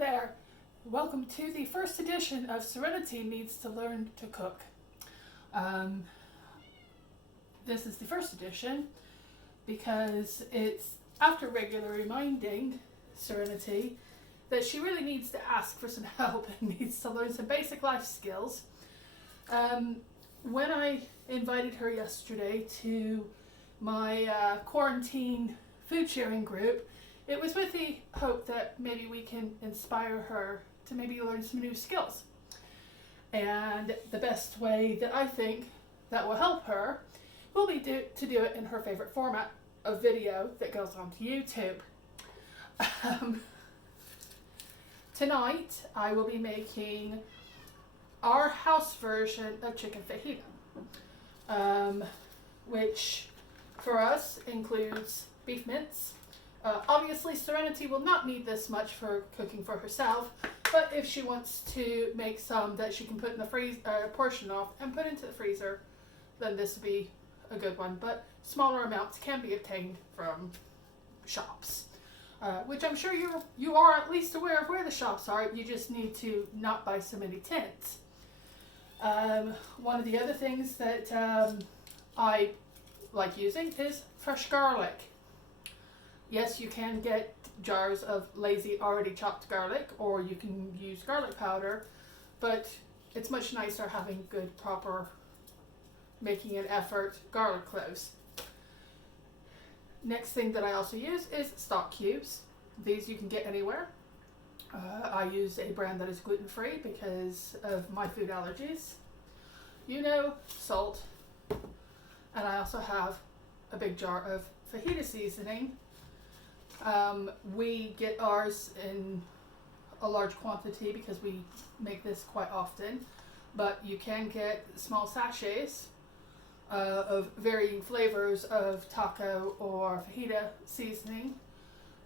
there! Welcome to the first edition of Serenity Needs to Learn to Cook. This is the first edition because it's after regular reminding Serenity that she really needs to ask for some help and needs to learn some basic life skills. When I invited her yesterday to my quarantine food sharing group, it was with the hope that maybe we can inspire her to maybe learn some new skills. And the best way that I think that will help her will be to do it in her favorite format of video that goes onto YouTube. Tonight I will be making our house version of chicken fajita, which for us includes beef mince. Obviously Serenity will not need this much for cooking for herself, but if she wants to make some that she can put in the portion off and put into the freezer, then this would be a good one. But smaller amounts can be obtained from shops, which I'm sure you are at least aware of where the shops are. You just need to not buy so many tins. One of the other things that I like using is fresh garlic. Yes, you can get jars of lazy already chopped garlic, or you can use garlic powder, but it's much nicer having good, proper, making an effort garlic cloves. Next thing that I also use is stock cubes. These you can get anywhere. I use a brand that is gluten-free because of my food allergies. Salt. And I also have a big jar of fajita seasoning. We get ours in a large quantity because we make this quite often, but you can get small sachets of varying flavors of taco or fajita seasoning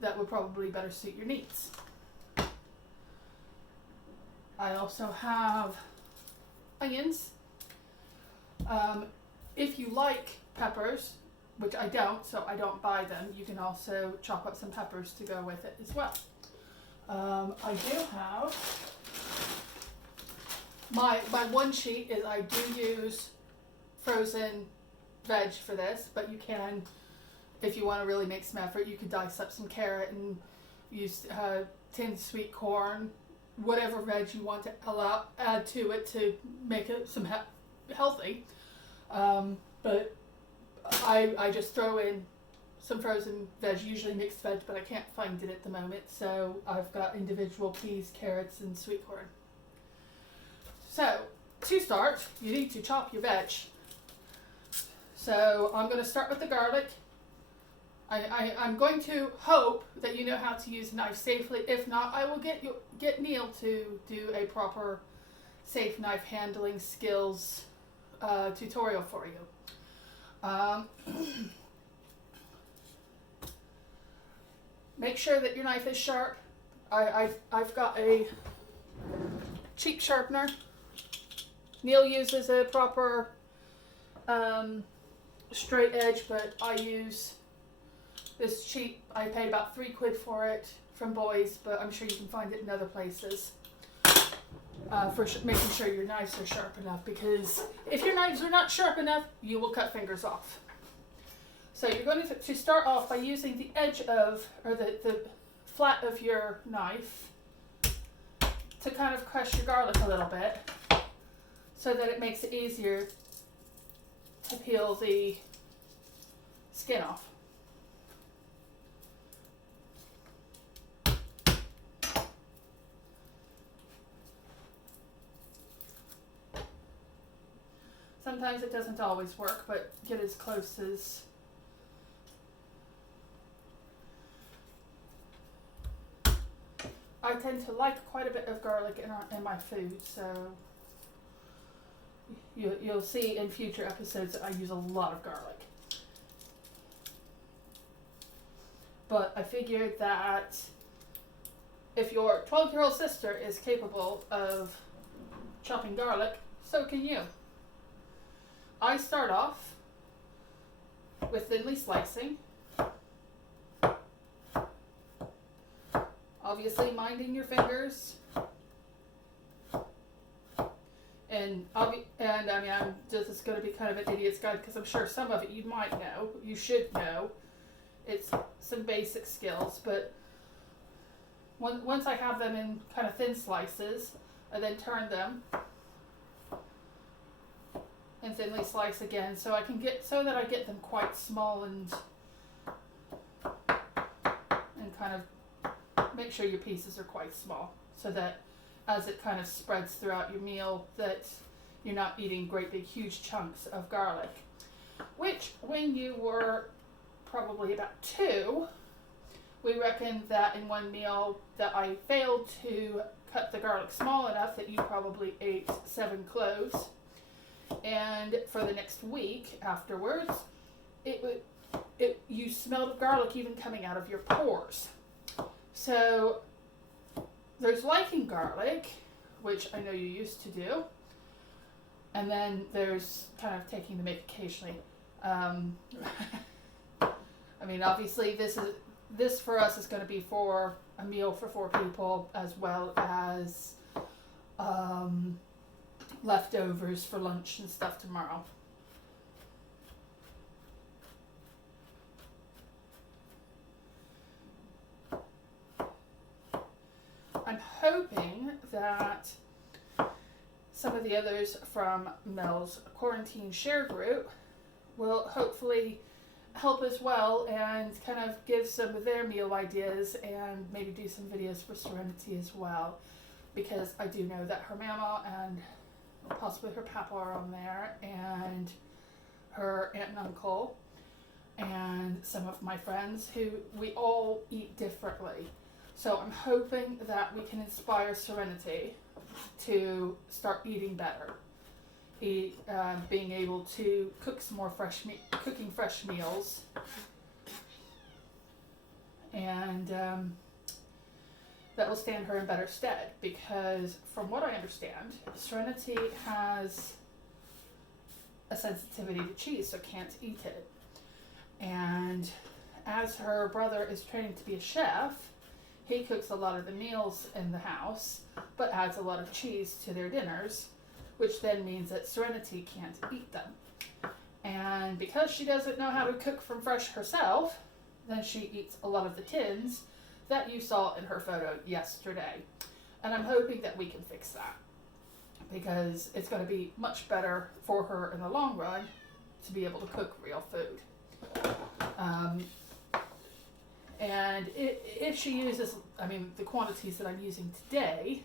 that would probably better suit your needs. I also have onions. If you like peppers, which I don't, so I don't buy them, you can also chop up some peppers to go with it as well. I do have my one sheet is I do use frozen veg for this, but you can, if you want to really make some effort, you could dice up some carrot and use tinned sweet corn, whatever veg you want to add to it to make it some healthy. But I just throw in some frozen veg, usually mixed veg, but I can't find it at the moment, so I've got individual peas, carrots, and sweet corn. So, to start, you need to chop your veg. So, I'm going to start with the garlic. I'm going to hope that you know how to use a knife safely. If not, I will get Neil to do a proper safe knife handling skills tutorial for you. Make sure that your knife is sharp. I've got a cheap sharpener. Neil uses a proper straight edge, but I use this cheap. I paid about £3 for it from Boys, but I'm sure you can find it in other places. For making sure your knives are sharp enough, because if your knives are not sharp enough, you will cut fingers off. So you're going to start off by using the edge of, or the flat of your knife to kind of crush your garlic a little bit so that it makes it easier to peel the skin off. Sometimes it doesn't always work, but get as close as. I tend to like quite a bit of garlic in my food, so you'll see in future episodes that I use a lot of garlic. But I figured that if your 12-year-old sister is capable of chopping garlic, so can you. I start off with thinly slicing. I'll obviously minding your fingers. And I mean, this is going to be kind of an idiot's guide because I'm sure some of it you might know, you should know. It's some basic skills, but once I have them in kind of thin slices, I then turn them and thinly slice again, so I that I get them quite small and kind of make sure your pieces are quite small, so that as it kind of spreads throughout your meal, that you're not eating great big huge chunks of garlic. Which, when you were probably about 2, we reckon that in one meal that I failed to cut the garlic small enough that you probably ate 7 cloves. And for the next week afterwards, you smelled of garlic even coming out of your pores. So there's liking garlic, which I know you used to do, and then there's kind of taking the make occasionally. I mean, obviously this for us is going to be for a meal for 4 people, as well as leftovers for lunch and stuff tomorrow. I'm hoping that some of the others from Mel's quarantine share group will hopefully help as well and kind of give some of their meal ideas and maybe do some videos for Serenity as well, because I do know that her mama and possibly her papa are on there, and her aunt and uncle, and some of my friends who we all eat differently. So I'm hoping that we can inspire Serenity to start eating better, being able to cook some more cooking fresh meals, and that will stand her in better stead, because from what I understand, Serenity has a sensitivity to cheese, so can't eat it. And as her brother is training to be a chef, he cooks a lot of the meals in the house, but adds a lot of cheese to their dinners, which then means that Serenity can't eat them. And because she doesn't know how to cook from fresh herself, then she eats a lot of the tins that you saw in her photo yesterday. And I'm hoping that we can fix that, because it's going to be much better for her in the long run to be able to cook real food. And if she uses, the quantities that I'm using today,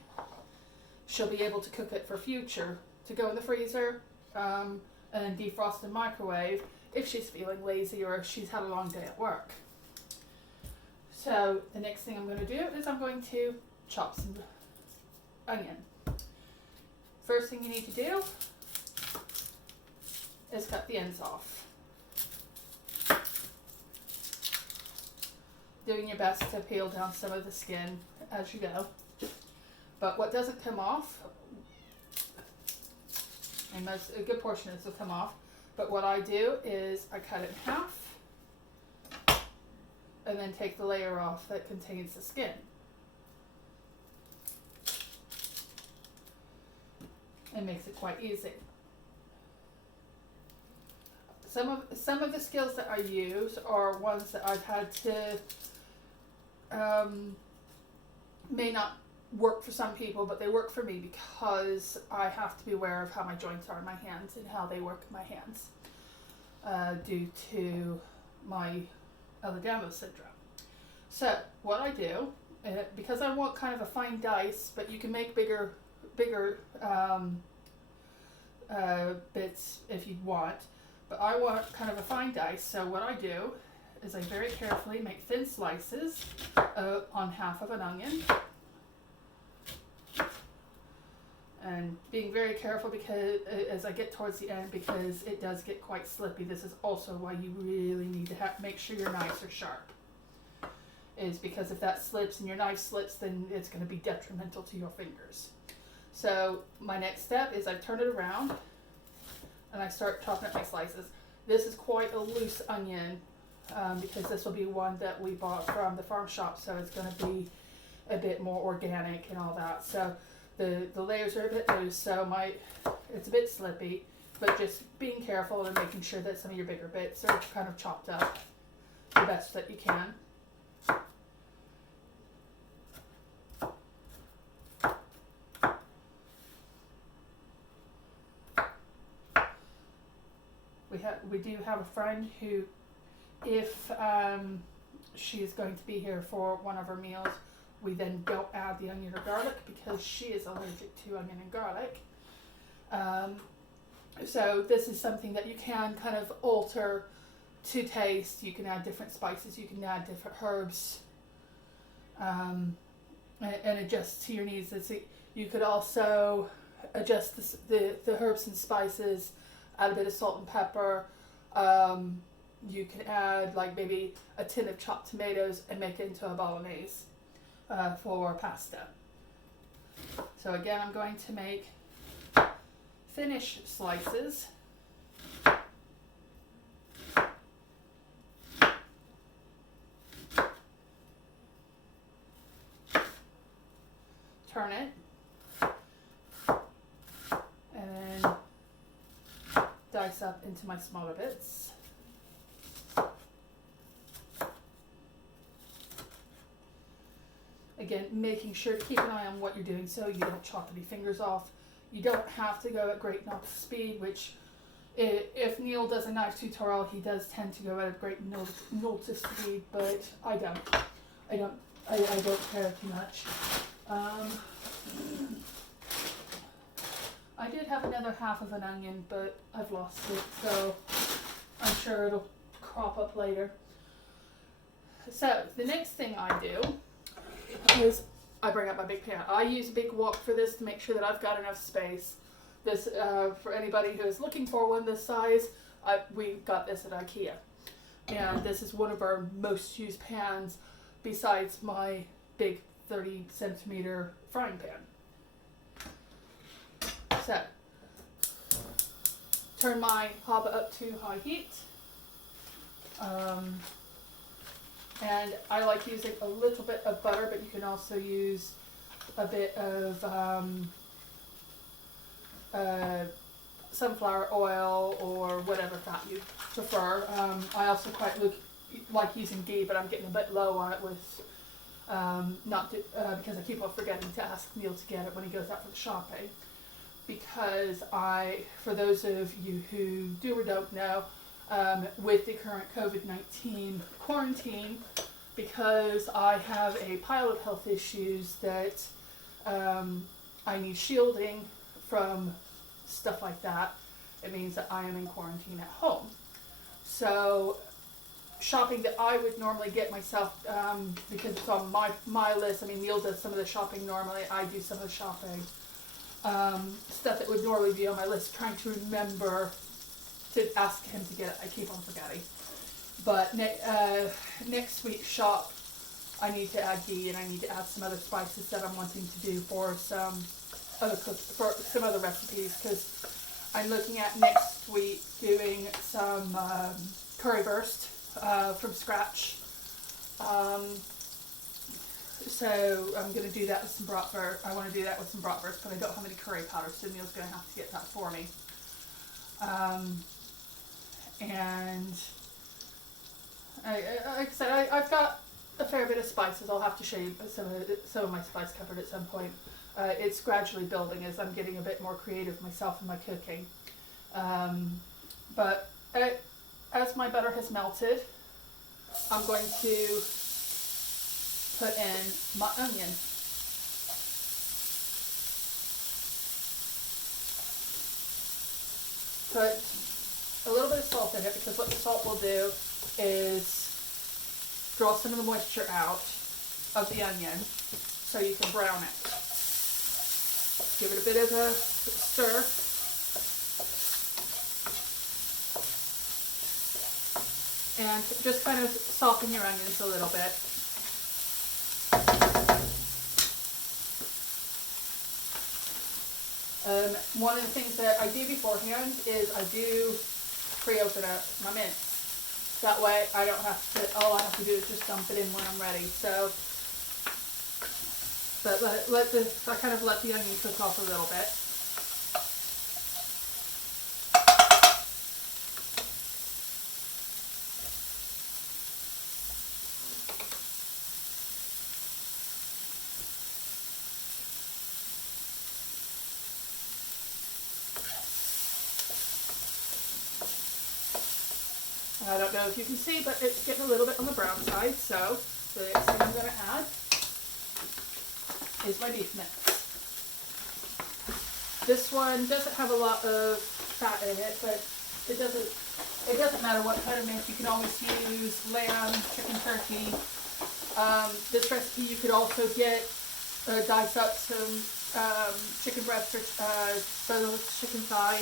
she'll be able to cook it for future, to go in the freezer and defrost and microwave if she's feeling lazy or if she's had a long day at work. So the next thing I'm going to do is I'm going to chop some onion. First thing you need to do is cut the ends off. Doing your best to peel down some of the skin as you go. But what doesn't come off, and a good portion of this will come off, but what I do is I cut it in half and then take the layer off that contains the skin. It makes it quite easy. Some of the skills that I use are ones that I've had to may not work for some people, but they work for me because I have to be aware of how my joints are in my hands and how they work in my hands due to my Ehlers-Danlos syndrome. So what I do, because I want kind of a fine dice, but you can make bigger bits if you want, but I want kind of a fine dice. So what I do is I very carefully make thin slices on half of an onion, and being very careful because as I get towards the end, because it does get quite slippy. This is also why you really need to make sure your knives are sharp, is because if that slips and your knife slips, then it's going to be detrimental to your fingers. So my next step is I turn it around and I start chopping up my slices. This is quite a loose onion because this will be one that we bought from the farm shop, so it's going to be a bit more organic and all that. So the layers are a bit loose, so it's a bit slippy, but just being careful and making sure that some of your bigger bits are kind of chopped up the best that you can. We do have a friend who, if she is going to be here for one of our meals, we then don't add the onion or garlic because she is allergic to onion and garlic. So this is something that you can kind of alter to taste. You can add different spices, you can add different herbs, and adjust to your needs. You could also adjust the herbs and spices, add a bit of salt and pepper. You can add like maybe a tin of chopped tomatoes and make it into a bolognese for pasta. So again, I'm going to make thinnish slices. Turn it. And then dice up into my smaller bits. Again, making sure to keep an eye on what you're doing so you don't chop any fingers off. You don't have to go at great notice speed, which if Neil does a knife tutorial, he does tend to go at a great notice speed, but I don't. I don't care too much. I did have another half of an onion, but I've lost it, so I'm sure it'll crop up later. So the next thing I do is I bring up my big pan. I use a big wok for this to make sure that I've got enough space. This for anybody who is looking for one this size, we got this at IKEA. And this is one of our most used pans besides my big 30 centimeter frying pan. So, turn my hob up to high heat. And I like using a little bit of butter, but you can also use a bit of sunflower oil or whatever fat you prefer. I also quite like using ghee, but I'm getting a bit low on it with because I keep on forgetting to ask Neil to get it when he goes out for the shopping. Because for those of you who do or don't know, with the current COVID-19 quarantine, because I have a pile of health issues that I need shielding from stuff like that, it means that I am in quarantine at home. So shopping that I would normally get myself, because it's on my list, I mean Neil does some of the shopping normally, I do some of the shopping. Stuff that would normally be on my list, trying to remember to ask him to get it. I keep on forgetting. But next week's shop, I need to add ghee and I need to add some other spices that I'm wanting to do for some other recipes, because I'm looking at next week doing some currywurst from scratch. So I'm going to do that with some bratwurst. I want to do that with some bratwurst, but I don't have any curry powder, so Neil's going to have to get that for me. And like I said, I've got a fair bit of spices. I'll have to show you some of my spice cupboard at some point. It's gradually building as I'm getting a bit more creative myself in my cooking. But as my butter has melted, I'm going to put in my onion. Put a little bit of salt in it, because what the salt will do is draw some of the moisture out of the onion so you can brown it. Give it a bit of a stir. And just kind of soften your onions a little bit. One of the things that I do beforehand is I do pre-open up my mince. That way I don't have to, all I have to do is just dump it in when I'm ready. So but I kind of let the onion cook off a little bit. I don't know if you can see, but it's getting a little bit on the brown side, so the next thing I'm going to add is my beef mix. This one doesn't have a lot of fat in it, but it doesn't matter what kind of mix. You can always use lamb, chicken, turkey. This recipe you could also get dice up some chicken breast or boneless chicken thigh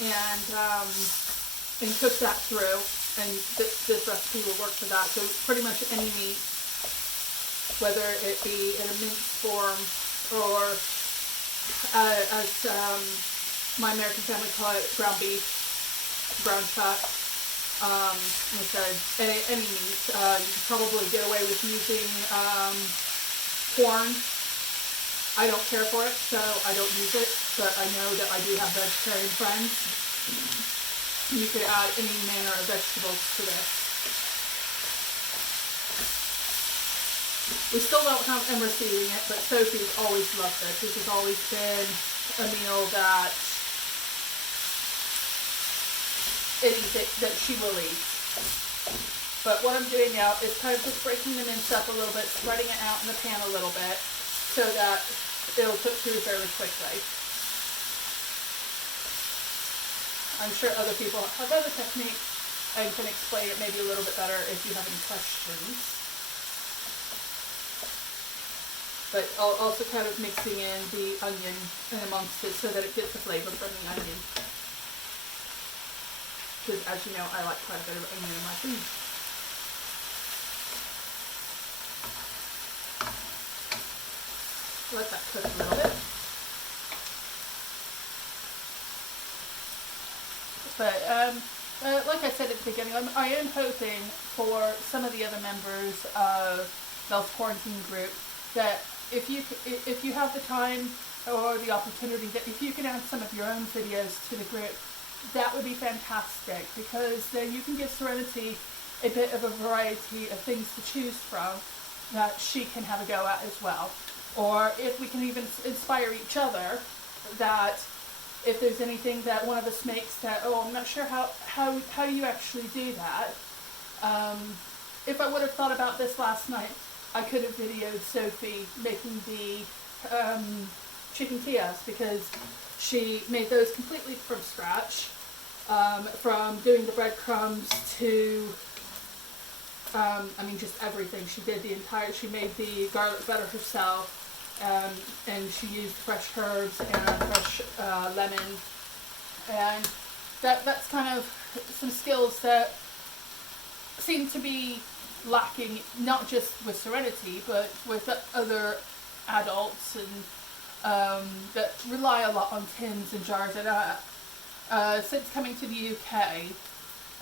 and cook that through, and this recipe will work for that. So pretty much any meat, whether it be in a minced form or as my American family call it, ground beef, ground chuck. Like I said, any meat. You could probably get away with using corn. I don't care for it, so I don't use it, but I know that I do have vegetarian friends. You could add any manner of vegetables to this. We still don't have Emer's eating it, but Sophie's always loved this. This has always been a meal that she will eat. But what I'm doing now is kind of just breaking the mince up a little bit, spreading it out in the pan a little bit, so that it'll cook through fairly quickly. I'm sure other people have other techniques and can explain it maybe a little bit better if you have any questions. But also kind of mixing in the onion in amongst it so that it gets the flavor from the onion. Because as you know, I like quite a bit of onion in my food. Let that cook a little bit. But like I said at the beginning, I am hoping for some of the other members of Mel's Quarantine Group that if you have the time or the opportunity, that if you can add some of your own videos to the group, that would be fantastic, because then you can give Serenity a bit of a variety of things to choose from that she can have a go at as well. Or if we can even inspire each other, that if there's anything that one of us makes that, oh, I'm not sure how you actually do that. If I would have thought about this last night, I could have videoed Sophie making the chicken tias, because she made those completely from scratch, from doing the breadcrumbs to, just everything. She made the garlic butter herself. And she used fresh herbs and fresh lemon, and that's kind of some skills that seem to be lacking, not just with Serenity, but with other adults and that rely a lot on tins and jars. And since coming to the UK,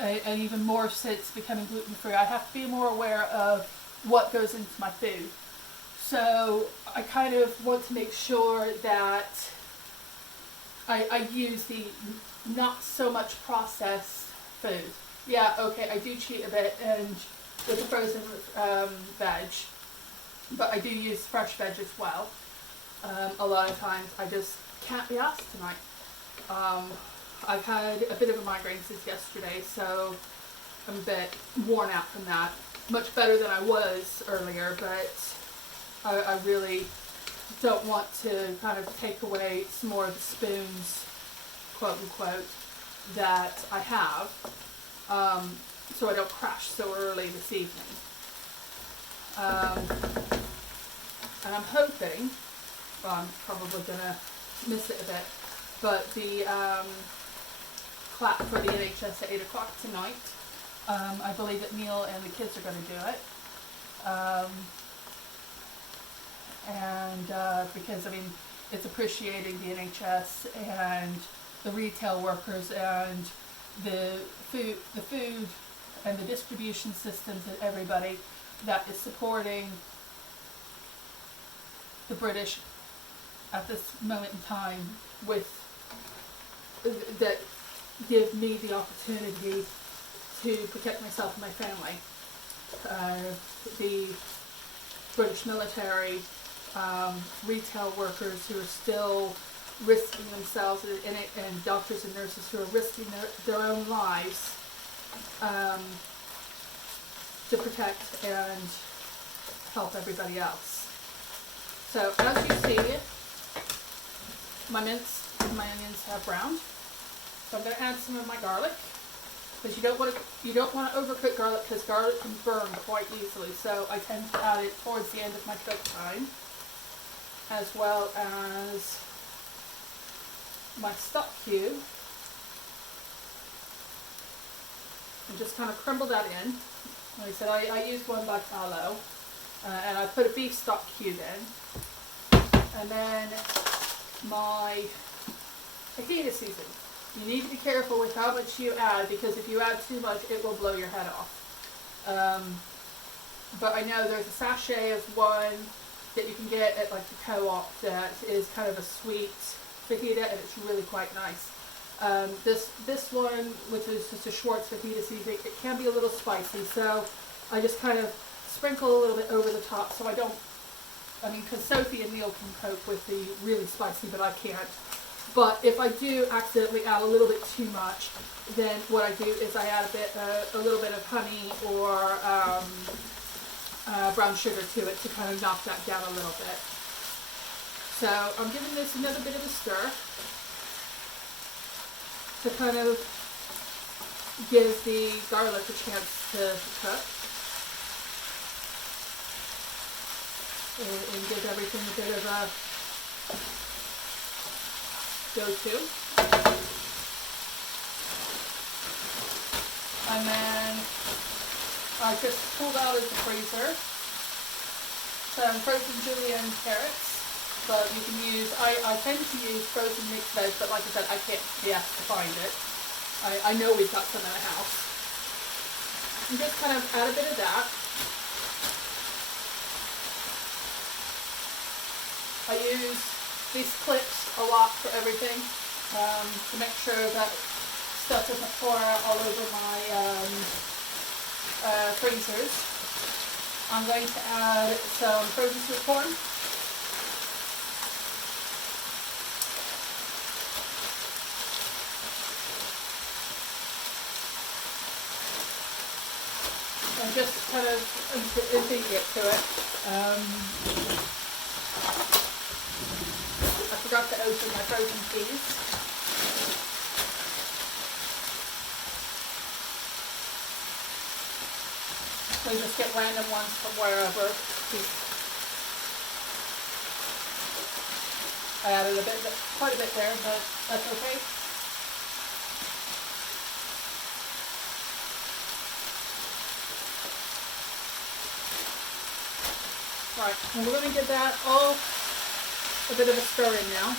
and even more since becoming gluten-free, I have to be more aware of what goes into my food. So I kind of want to make sure that I use the not so much processed food. Yeah, okay, I do cheat a bit and with the frozen veg, but I do use fresh veg as well. A lot of times I just can't be asked tonight. I've had a bit of a migraine since yesterday, so I'm a bit worn out from that. Much better than I was earlier, but I really don't want to kind of take away some more of the spoons, quote unquote, that I have, so I don't crash so early this evening. And I'm hoping, well, I'm probably going to miss it a bit, but the clap for the NHS at 8 o'clock tonight, I believe that Neil and the kids are going to do it. Because it's appreciating the NHS and the retail workers and the food and the distribution systems and everybody that is supporting the British at this moment in time with that give me the opportunity to protect myself and my family. The British military, retail workers who are still risking themselves in it, and doctors and nurses who are risking their own lives to protect and help everybody else. So as you see, my mince and my onions have browned. So I'm going to add some of my garlic, because you don't want to overcook garlic, because garlic can burn quite easily. So I tend to add it towards the end of my cook time, as well as my stock cube, and just kind of crumble that in. Like I said, I used one by tallow, and I put a beef stock cube in, and then my fajita seasoning. You need to be careful with how much you add, because if you add too much, it will blow your head off. But I know there's a sachet of one that you can get at like the co-op that is kind of a sweet fajita, and it's really quite nice. This one, which is just a Schwartz fajita seasoning, it can be a little spicy, so I just kind of sprinkle a little bit over the top, so I don't, because Sophie and Neil can cope with the really spicy, but I can't. But if I do accidentally add a little bit too much, then what I do is I add a little bit of honey or brown sugar to it to kind of knock that down a little bit. So I'm giving this another bit of a stir to kind of give the garlic a chance to cook and give everything a bit of a go-to. And then I just pulled out of the freezer some frozen julienne carrots, but you can use, I tend to use frozen mixed veg, but like I said, I can't be asked to find it. I know we've got some in the house. And just kind of add a bit of that. I use these clips a lot for everything, to make sure that stuff doesn't pour out all over my freezers. I'm going to add some frozen sweet corn. And just kind of intermediate to it. I forgot to open my frozen peas. So you just get random ones from wherever. I added quite a bit there, but that's okay. Right, and we're going to give that all a bit of a stir in now.